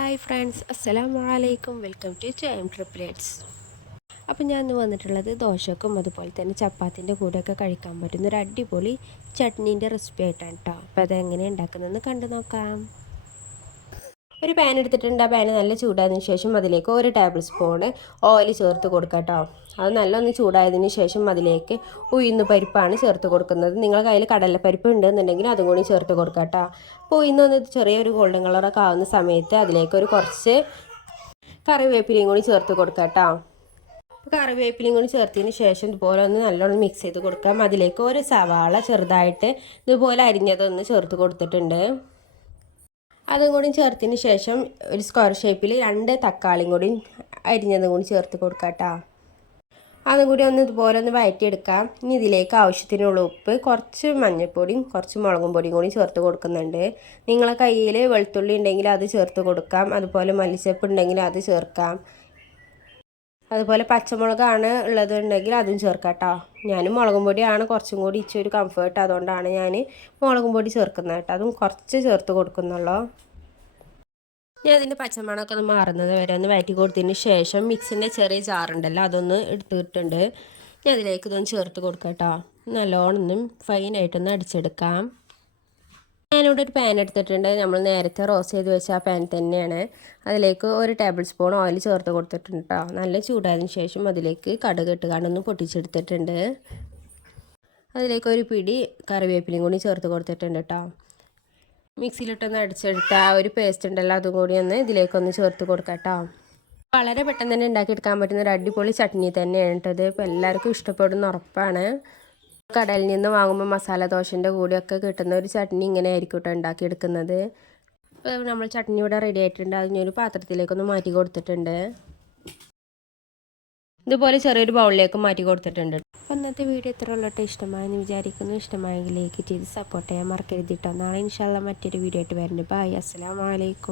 Hi friends, അസ്സലാമു അലൈക്കും. Welcome to ജയം ട്രിപ്ലേറ്റ്സ്. അപ്പോൾ ഞാൻ ഇന്ന് വന്നിട്ടുള്ളത് ദോശക്കും അതുപോലെ തന്നെ ചപ്പാത്തിൻ്റെ കൂടെയൊക്കെ കഴിക്കാൻ പറ്റുന്ന ഒരു അടിപൊളി ചട്നീൻ്റെ റെസിപ്പി ആയിട്ടാണ് കേട്ടോ. അപ്പോൾ അതെങ്ങനെ ഉണ്ടാക്കുന്നതെന്ന് കണ്ടു നോക്കാം. ഒരു പാൻ എടുത്തിട്ടുണ്ട്. ആ പാൻ നല്ല ചൂടായതിനു ശേഷം അതിലേക്ക് 1 ടേബിൾ സ്പൂൺ ഓയിൽ ചേർത്ത് കൊടുക്കുക കേട്ടോ. അത് നല്ലൊന്ന് ചൂടായതിന് ശേഷം അതിലേക്ക് ഉഴുന്ന് പരിപ്പാണ് ചേർത്ത് കൊടുക്കുന്നത്. നിങ്ങളുടെ കയ്യിൽ കടലപ്പരിപ്പ് ഉണ്ടെന്നുണ്ടെങ്കിൽ അതും കൂടി ചേർത്ത് കൊടുക്കുക കേട്ടോ. അപ്പോൾ ഉഴുന്നൊന്ന് ചെറിയൊരു ഗോൾഡൻ കളറൊക്കെ ആവുന്ന സമയത്ത് അതിലേക്ക് കുറച്ച് കറിവേപ്പിലയും കൂടി ചേർത്ത് കൊടുക്കുക കേട്ടോ. കറിവേപ്പിലയും കൂടി ചേർത്തതിന് ശേഷം ഇതുപോലെ ഒന്ന് നല്ലോണം മിക്സ് ചെയ്ത് കൊടുക്കാം. അതിലേക്ക് ഒരു സവാള ചെറുതായിട്ട് ഇതുപോലെ അരിഞ്ഞതൊന്ന് ചേർത്ത് കൊടുത്തിട്ടുണ്ട്. അതും കൂടി ചേർത്തതിന് ശേഷം ഒരു സ്ക്വയർ ഷേപ്പിൽ 2 തക്കാളിയും കൂടി അരിഞ്ഞതും കൂടി ചേർത്ത് കൊടുക്കാം കേട്ടോ. അതും കൂടി ഇതുപോലെ ഒന്ന് വഴറ്റിയെടുക്കാം. ഇനി ഇതിലേക്ക് ആവശ്യത്തിനുള്ള ഉപ്പ്, കുറച്ച് മഞ്ഞൾപ്പൊടിയും കുറച്ച് മുളകും പൊടിയും കൂടി ചേർത്ത് കൊടുക്കുന്നുണ്ട്. നിങ്ങളെ കയ്യിൽ വെളുത്തുള്ളി ഉണ്ടെങ്കിൽ അത് ചേർത്ത് കൊടുക്കാം. അതുപോലെ മല്ലിച്ചപ്പ് ഉണ്ടെങ്കിൽ അത് ചേർക്കാം. അതുപോലെ പച്ചമുളകാണ് ഉള്ളതുണ്ടെങ്കിൽ അതും ചേർക്കാം കേട്ടോ. ഞാനും മുളകും പൊടിയാണ് കുറച്ചും കൂടി ഇച്ചൊരു കംഫേർട്ട്, അതുകൊണ്ടാണ് ഞാൻ മുളകും പൊടി ചേർക്കുന്നത് കേട്ടോ. അതും കുറച്ച് ചേർത്ത് കൊടുക്കുന്നുള്ളൂ. ഞാൻ അതിൻ്റെ പച്ചമണമൊക്കെ ഒന്ന് മാറുന്നത് വരെ ഒന്ന് വഴറ്റി കൊടുത്തതിന് ശേഷം മിക്സിൻ്റെ ചെറിയ ജാറുണ്ടല്ലോ അതൊന്ന് എടുത്തിട്ടുണ്ട്. ഞാൻ അതിലേക്ക് ഇതൊന്ന് ചേർത്ത് കൊടുക്കാം കേട്ടോ. നല്ലോണം ഒന്നും ഫൈനായിട്ടൊന്ന് അടിച്ചെടുക്കാം. ഞാനിവിടെ ഒരു പാൻ എടുത്തിട്ടുണ്ട്. നമ്മൾ നേരത്തെ റോസ്റ്റ് ചെയ്ത് വെച്ച ആ പാൻ തന്നെയാണ്. അതിലേക്ക് 1 ടേബിൾ സ്പൂൺ ഓയിൽ ചേർത്ത് കൊടുത്തിട്ടുണ്ട് കേട്ടോ. നല്ല ചൂടായതിന് ശേഷം അതിലേക്ക് കടുക് ഇട്ടുകാണ്ടൊന്ന് പൊട്ടിച്ചെടുത്തിട്ടുണ്ട്. അതിലേക്ക് ഒരു പിടി കറിവേപ്പിലയും കൂടി ചേർത്ത് കൊടുത്തിട്ടുണ്ട് കേട്ടോ. മിക്സിയിലിട്ടൊന്ന് അടിച്ചെടുത്ത ആ ഒരു പേസ്റ്റ് ഉണ്ടല്ലോ അതും കൂടി ഒന്ന് ഇതിലേക്കൊന്ന് ചേർത്ത് കൊടുക്കാം കേട്ടോ. വളരെ പെട്ടെന്ന് തന്നെ ഉണ്ടാക്കിയെടുക്കാൻ പറ്റുന്ന ഒരു അടിപൊളി ചട്നി തന്നെയാണ് കേട്ടത്. ഇപ്പോൾ എല്ലാവർക്കും ഇഷ്ടപ്പെടുന്ന ഉറപ്പാണ്. കടയിൽ നിന്ന് വാങ്ങുമ്പോൾ മസാല ദോശൻ്റെ കൂടെയൊക്കെ കിട്ടുന്ന ഒരു ചട്നി ഇങ്ങനെ ആയിരിക്കും കേട്ടോ ഉണ്ടാക്കിയെടുക്കുന്നത്. ഇപ്പോൾ നമ്മൾ ചട്നി ഇവിടെ റെഡി ആയിട്ടുണ്ട്. അതിനൊരു പാത്രത്തിലേക്കൊന്ന് മാറ്റി കൊടുത്തിട്ടുണ്ട്. ഇതുപോലെ ചെറിയൊരു ബൗളിലേക്ക് മാറ്റി കൊടുത്തിട്ടുണ്ട്. അപ്പോൾ ഇന്നത്തെ വീഡിയോ ഇത്ര ഉള്ളട്ട് ഇഷ്ടമായെന്ന് വിചാരിക്കുന്നു. ഇഷ്ടമായെങ്കിൽ ലൈക്ക് ചെയ്ത് സപ്പോർട്ട് ചെയ്യാൻ മറക്കരുത് കേട്ടോ. നാളെ ഇൻഷാല്ലാ മറ്റൊരു വീഡിയോ ആയിട്ട് വരുന്നുണ്ട്. ബൈ, അസ്സലാമു അലൈക്കും.